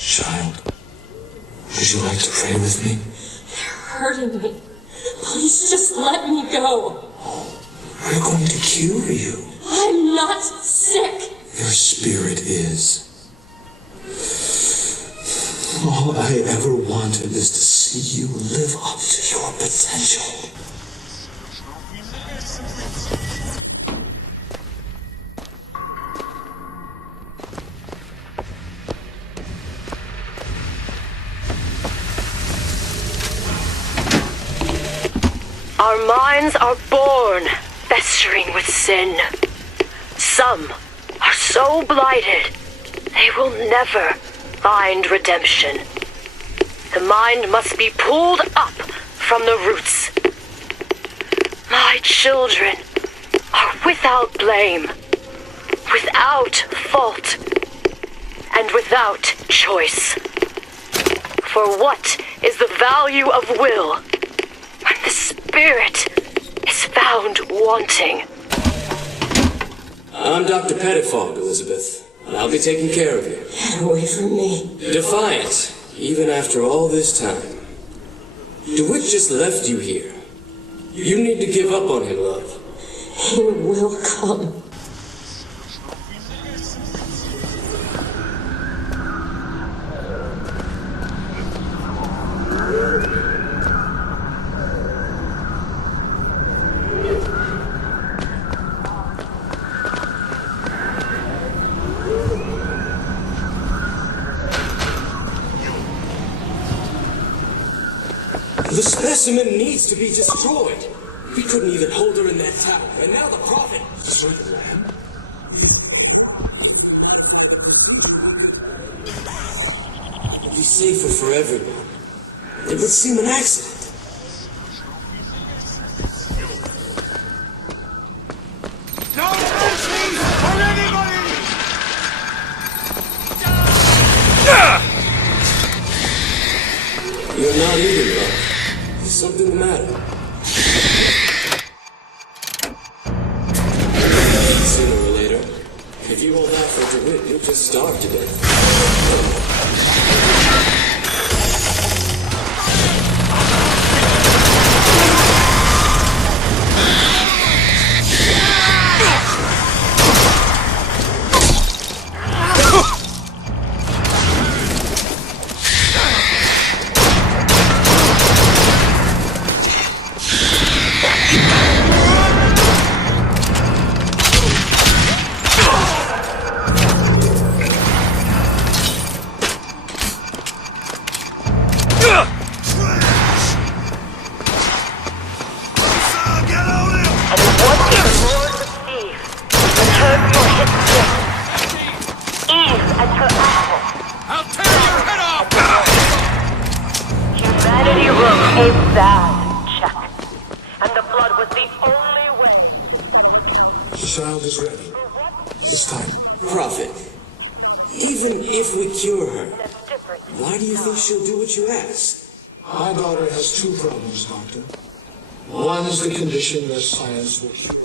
Child, would you like to pray with me? You're hurting me. Please just let me go. We're going to cure you. I'm not sick. Your spirit is. All I ever wanted is to see you live up to your potential. Our minds are born festering with sin. Some are so blighted, they will never find redemption. The mind must be pulled up from the roots. My children are without blame, without fault, and without choice. For what is the value of will when the spirit is found wanting? I'm Dr. Pettifog, Elizabeth, and I'll be taking care of you. Get away from me. Defiant, even after all this time. DeWitt just left you here. You need to give up on him, love. He will come. The specimen needs to be destroyed. We couldn't even hold her in that tower, and now the Prophet destroyed the lamb. It would be safer for everyone. It would seem an accident. No mercy for anybody! You're not eating, love. Is something the matter? Sooner or later, if you hold out for DeWitt, you'll just starve to death. A bad check. And the blood was the only way. The child is ready. It's time. Prophet, even if we cure her, why do you think she'll do what you ask? My daughter has two problems, Doctor. One is the condition that science will cure.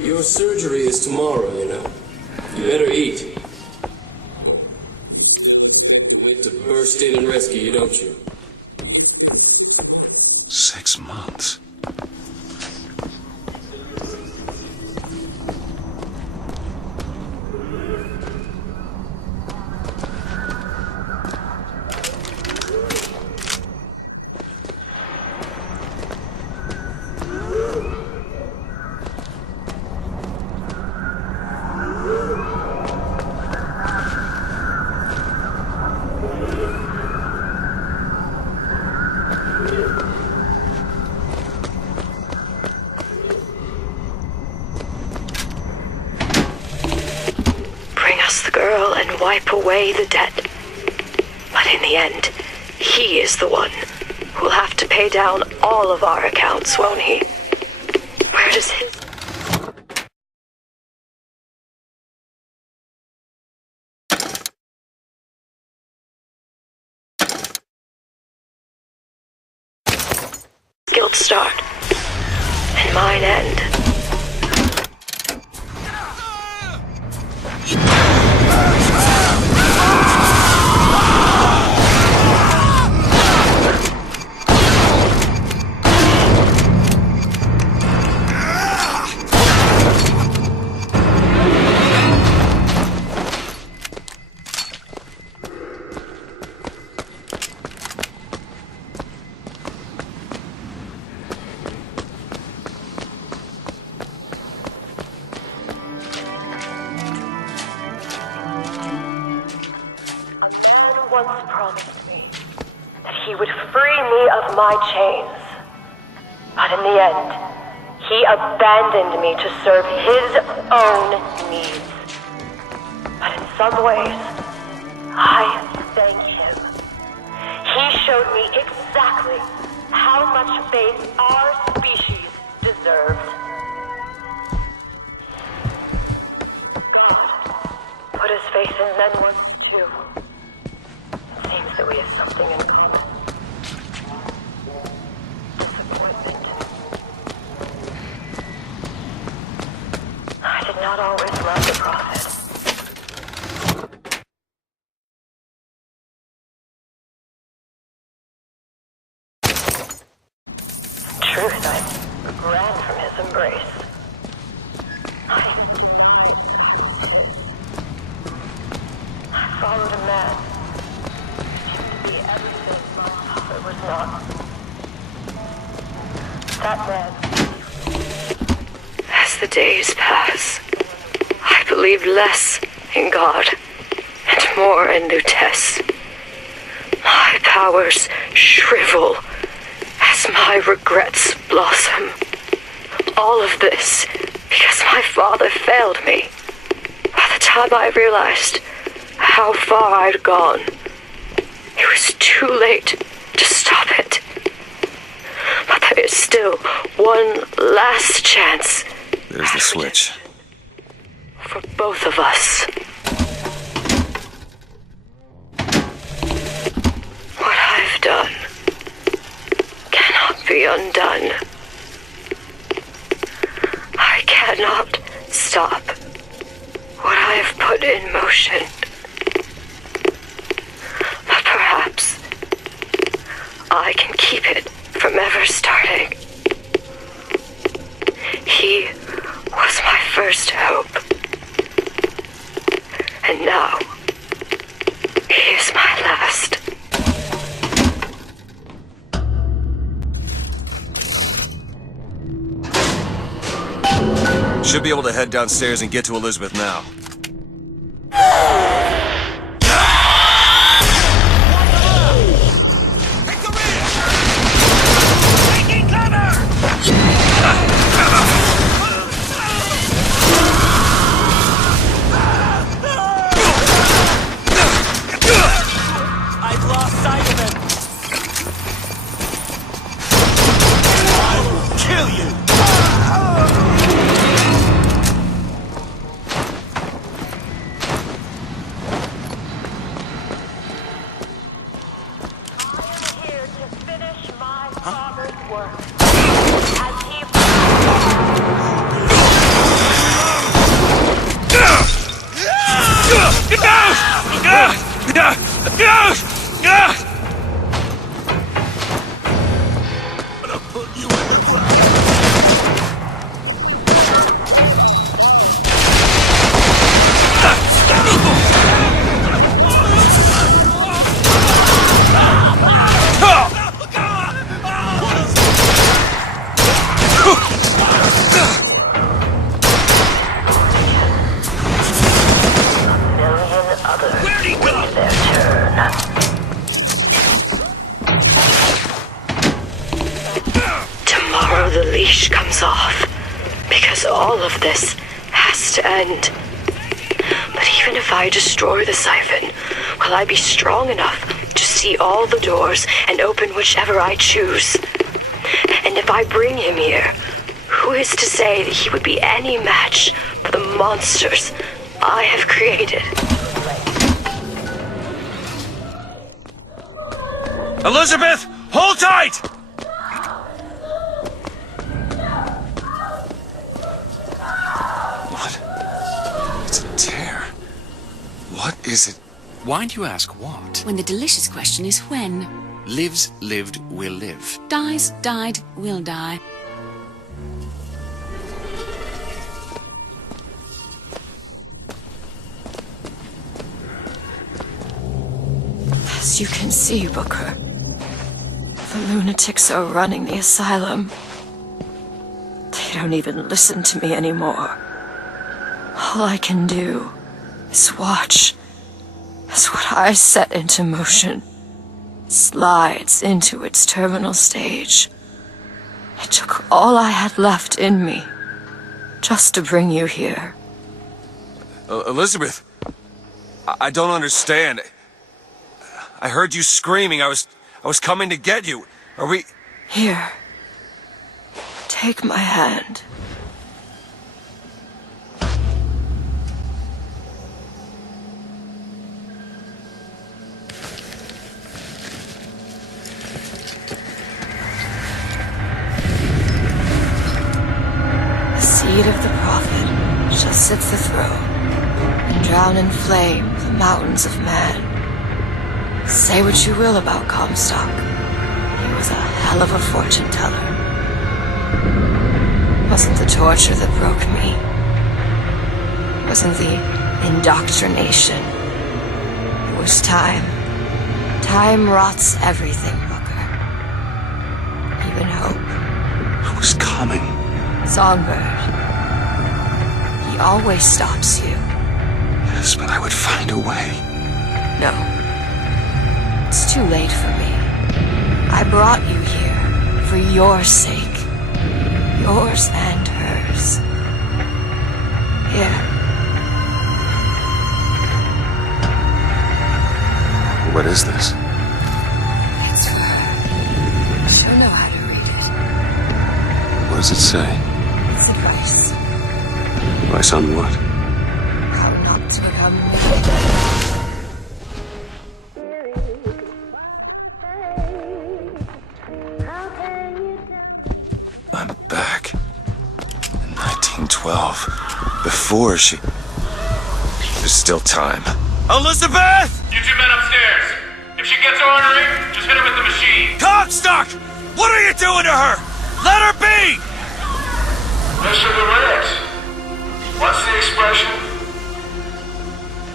Your surgery is tomorrow, you know. You better eat. You wait to burst in and rescue you, don't you? 6 months. and wipe away the debt. But in the end, he is the one who'll have to pay down all of our accounts, won't he? Where does his... guilt start? And mine end. Once promised me that he would free me of my chains. But in the end, he abandoned me to serve his own needs. But in some ways, I thank him. He showed me exactly how much faith our species deserved. God put his faith in men once too. Seems that we have something in common. Disappointment. I did not always love the prophet. In truth, I ran from his embrace. I followed a man. Everything my father was not. That man. As the days pass, I believe less in God and more in Lutece. My powers shrivel as my regrets blossom. All of this because my father failed me. By the time I realized how far I'd gone, it was too late to stop it. But there is still one last chance. There's the switch. For both of us. What I've done cannot be undone. I cannot stop what I have put in motion. Perhaps I can keep it from ever starting. He was my first hope. And now, he is my last. Should be able to head downstairs and get to Elizabeth now. The leash comes off, because all of this has to end. But even even if I destroy the siphon, will I be strong enough to see all the doors and open whichever I choose? And if I bring him here, who is to say that he would be any match for the monsters I have created? Elizabeth, hold tight! What? It's a tear. What is it? Why do you ask what? When the delicious question is when. Lives, lived, will live. Dies, died, will die. As you can see, Booker, the lunatics are running the asylum. They don't even listen to me anymore. All I can do is watch as what I set into motion slides into its terminal stage. It took all I had left in me just to bring you here. Elizabeth, I don't understand. I heard you screaming. I was coming to get you. Are we... Here. Take my hand. The seed of the prophet shall sit the throne and drown in flame the mountains of man. Say what you will about Comstock. He was a hell of a fortune teller. Wasn't the torture that broke me. Wasn't the indoctrination. It was time. Time rots everything, Booker. Even hope. I was coming. Songbird. He always stops you. Yes, but I would find a way. No. It's too late for me. I brought you here for your sake. Yours and hers. Here. What is this? It's for her. She'll know how to read it. What does it say? It's advice. Advice on what? How not to become me. I'm back. In 1912. Before she... There's still time. Elizabeth! You two men upstairs. If she gets ornery, just hit her with the machine. Comstock! What are you doing to her? Let her be! Mr. DeWitt, what's the expression?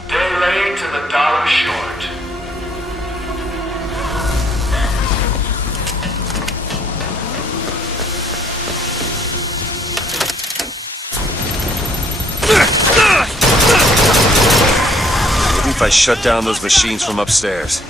Day late and the dollar short. Maybe if I shut down those machines from upstairs.